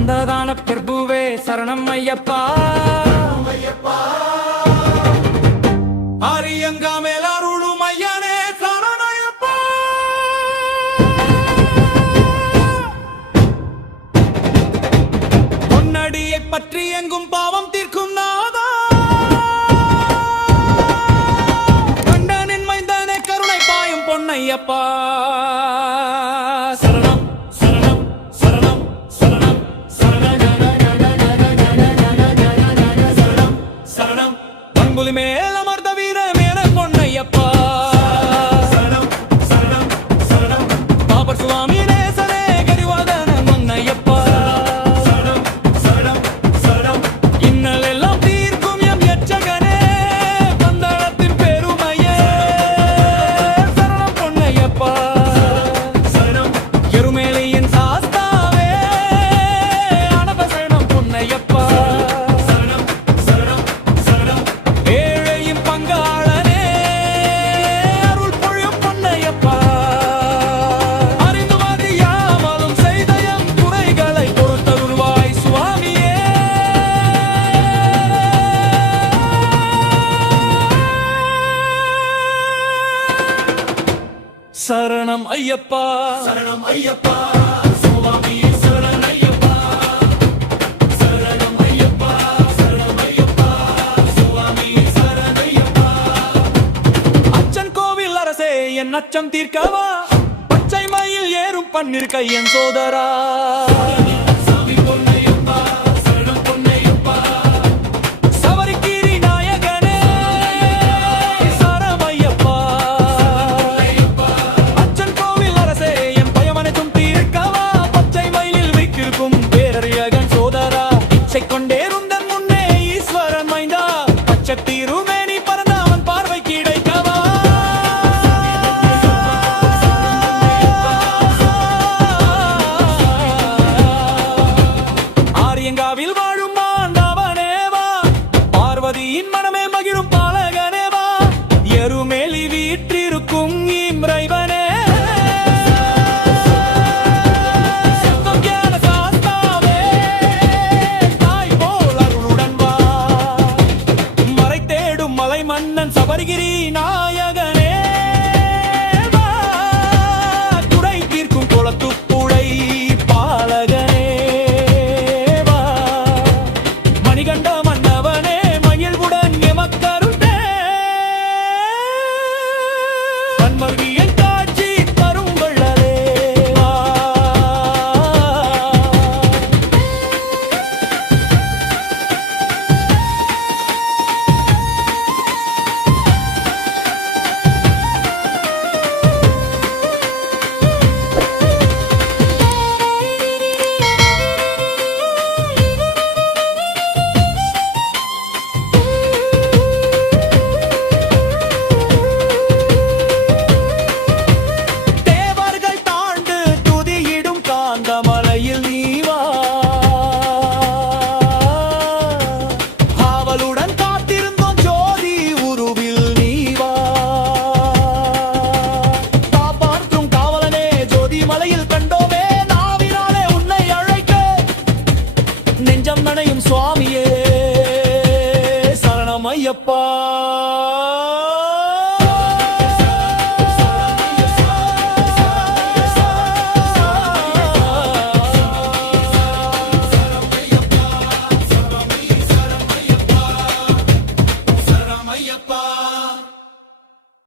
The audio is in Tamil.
அன்னதான பிரபுவே சரணம் ஐயப்பா. ஆரியங்கா மேலாருளும் ஐயனே சரணம் ஐயப்பா. பொன்னடியை பற்றி எங்கும் பாவம் தீர்க்கும் நாதா. கண்டனின் மைந்தனே கருணை பாயும் பொன்னையப்பா. சரணம் ஐயப்பா. சரணம் ஐயப்பா. சுவாமி சரணம் ஐயப்பா. சரணம் ஐயப்பா. சரணம் ஐயப்பா. சுவாமி சரணம் ஐயப்பா. அச்சன் கோவில் அரசே என் அச்சம் தீர்க்கவா? பச்சை மயில் ஏறும் பன்னிருக்க என் சோதரா. பாட்டியின் மனமே மகிழும் பாலகனேவா எருமேலி வீற்றிருக்கும் இம்ரைவனே. மன்னன் சபரிகிரி நாயக நெஞ்சம் நனையும் சுவாமியே சரணமையப்பா